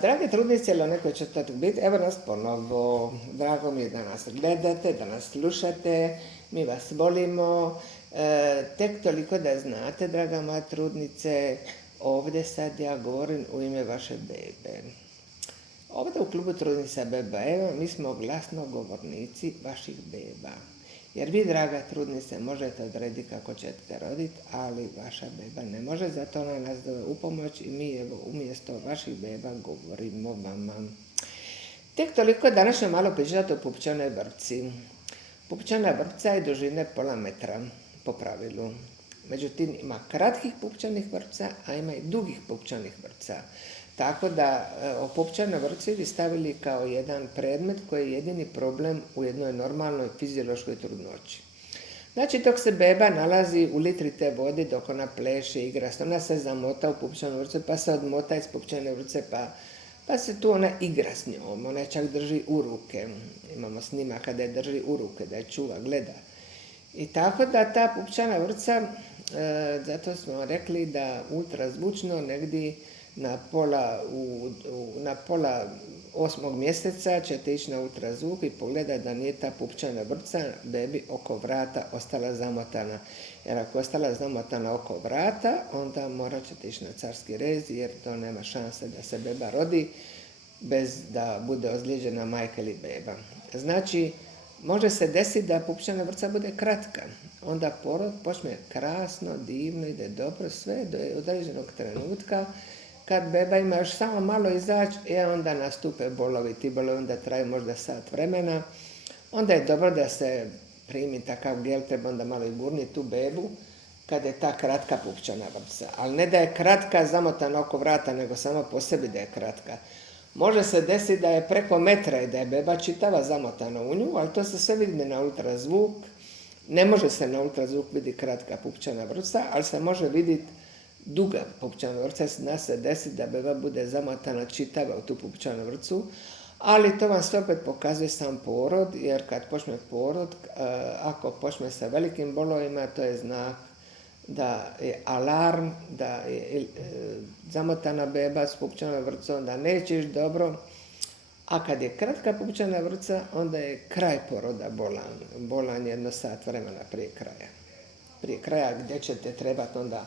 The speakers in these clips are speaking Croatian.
Drage trudnice ili one koje će to biti, evo nas ponovo. Drago mi je da nas gledate, da nas slušate, mi vas volimo. Tek toliko da znate, draga moja trudnice, ovdje sad ja govorim u ime vaše bebe. Ovdje u klubu Trudnica Beba, evo, mi smo glasnogovornici vaših beba. Jer vi, draga trudnice, možete odrediti kako ćete roditi, ali vaša beba ne može, zato ona nas zove u pomoć i mi evo umjesto vaših beba govorimo vama. Tek toliko danas ćemo malo pričati o pupčanoj vrpci. Pupčana vrpca je dužine pola metra po pravilu. Međutim, ima kratkih pupčanih vrpca, a ima i dugih pupčanih vrpca. Tako da o pupčanoj vrpci bi stavili kao jedan predmet koji je jedini problem u jednoj normalnoj fiziološkoj trudnoći. Znači, dok se beba nalazi u litri te vode, dok ona pleše, igra, ona se zamota u pupčanu vrpcu, pa se odmota iz pupčane vrpce, pa se tu ona igra s njom, ona je čak drži u ruke. Imamo snimaka da je drži u ruke, da je čuva, gleda. I tako da ta pupčana vrpca, zato smo rekli da ultrazvučno negdje na pola 8. mjeseca ćete ići na ultrazvuk i pogledati da nije ta pupčana vrpca bebi oko vrata ostala zamotana. Jer ako je ostala zamotana oko vrata, onda morat ćete ići na carski rez, jer to nema šanse da se beba rodi bez da bude ozlijeđena majka ili beba. Znači, može se desiti da pupčana vrpca bude kratka. Onda porod počne krasno, divno, ide dobro, sve do određenog trenutka. Kad beba ima još samo malo izaći, onda nastupe bolovi. Ti bolovi onda traju možda sat vremena. Onda je dobro da se primi takav gel, treba onda malo i gurniti tu bebu kad je ta kratka pupčana vrpca. Ali ne da je kratka zamotana oko vrata, nego samo po sebi da je kratka. Može se desiti da je preko metra i da je beba čitava zamotana u nju, ali to se sve vidi na ultrazvuk. Ne može se na ultrazvuk vidjeti kratka pupčana vrpca, ali se može vidjeti duga pupčana vrpca, zna se desiti da beba bude zamotana čitava u tu pupčanu vrpcu, ali to vam sve opet pokazuje sam porod, jer kad počne porod, ako počne sa velikim bolovima, to je znak da je alarm, da je zamotana beba s pupčanom vrpcom, da neće ići dobro, a kad je kratka pupčana vrpca, onda je kraj poroda bolan jedno sat vremena prije kraja. Prije kraja gdje ćete trebati onda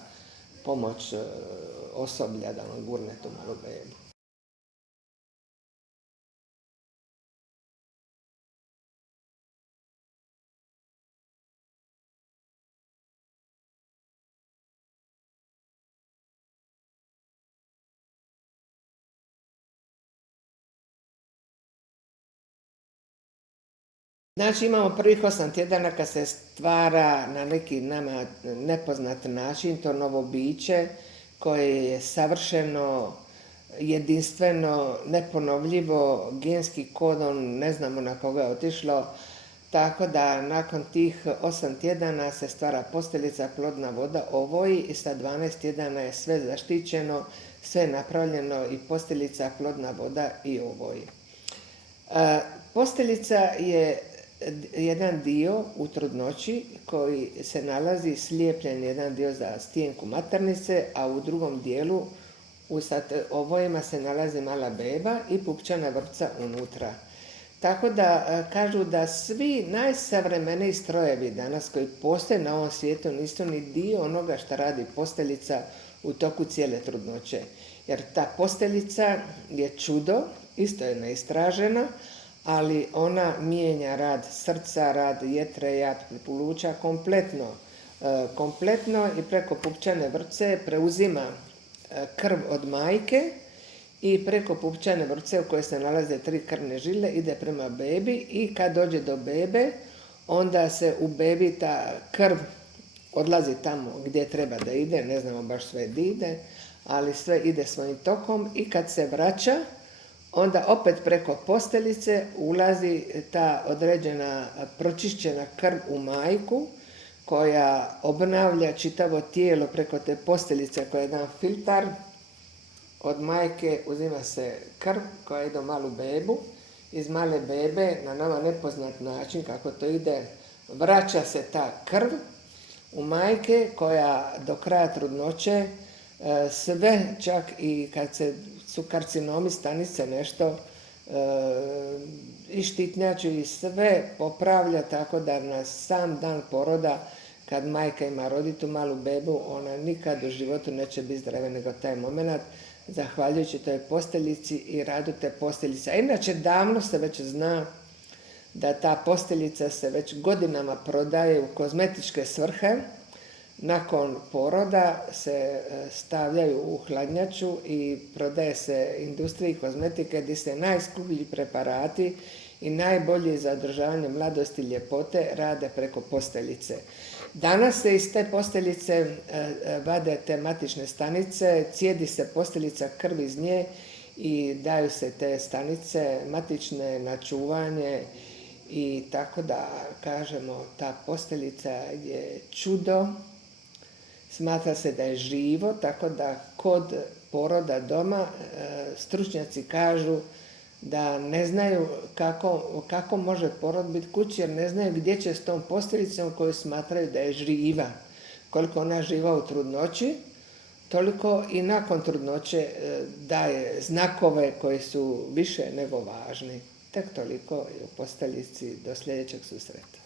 pomoć osoblja da vam gurne tu malu bebu. Znači, imamo prvih 8 tjedana kad se stvara na neki nama nepoznat način to novo biće koje je savršeno, jedinstveno, neponovljivo, genski kodom, ne znamo na koga je otišlo, tako da nakon tih 8 tjedana se stvara posteljica, plodna voda, ovoji, i sa 12 tjedana je sve zaštićeno, sve je napravljeno i posteljica, plodna voda i ovoji. Posteljica je jedan dio u trudnoći koji se nalazi slijepljen jedan dio za stijenku maternice, a u drugom dijelu u ovojima se nalazi mala beba i pupčana vrpca unutra. Tako da kažu da svi najsavremeniji strojevi danas koji postoje na ovom svijetu nisu ni dio onoga što radi posteljica u toku cijele trudnoće. Jer ta posteljica je čudo, isto je neistražena, ali ona mijenja rad srca, rad jetre, rad pluća kompletno i preko pupčane vrpce preuzima krv od majke i preko pupčane vrpce u kojoj se nalaze 3 krvne žile ide prema bebi i kad dođe do bebe, onda se u bebi ta krv odlazi tamo gdje treba da ide, ne znamo baš sve gdje ide, ali sve ide svojim tokom i kad se vraća, onda opet preko posteljice ulazi ta određena pročišćena krv u majku koja obnavlja čitavo tijelo preko te posteljice koja je jedan filtar. Od majke uzima se krv koja ide u malu bebu, iz male bebe na nama nepoznat način kako to ide, vraća se ta krv u majke koja do kraja trudnoće sve, čak i kad su karcinomi stanice nešto, i štitnjaču i sve popravlja, tako da na sam dan poroda, kad majka ima roditi tu malu bebu, ona nikad u životu neće biti zdrava nego taj moment, zahvaljujući toj posteljici i radu te posteljice. A inače, davno se već zna da ta posteljica se već godinama prodaje u kozmetičke svrhe. Nakon poroda se stavljaju u hladnjaču i prodaje se industriji kozmetike gdje se najskuplji preparati i najbolji za održavanje mladosti i ljepote rade preko posteljice. Danas se iz te posteljice vade te matične stanice, cijedi se posteljica, krv iz nje i daju se te stanice matične na čuvanje. I tako da kažemo, ta posteljica je čudo, smatra se da je živo, tako da kod poroda doma stručnjaci kažu da ne znaju kako može porod biti kući, jer ne znaju gdje će s tom posteljicom koju smatraju da je živa. Koliko ona živa u trudnoći, toliko i nakon trudnoće daje znakove koji su više nego važni. Tek toliko i u posteljici, do sljedećeg susreta.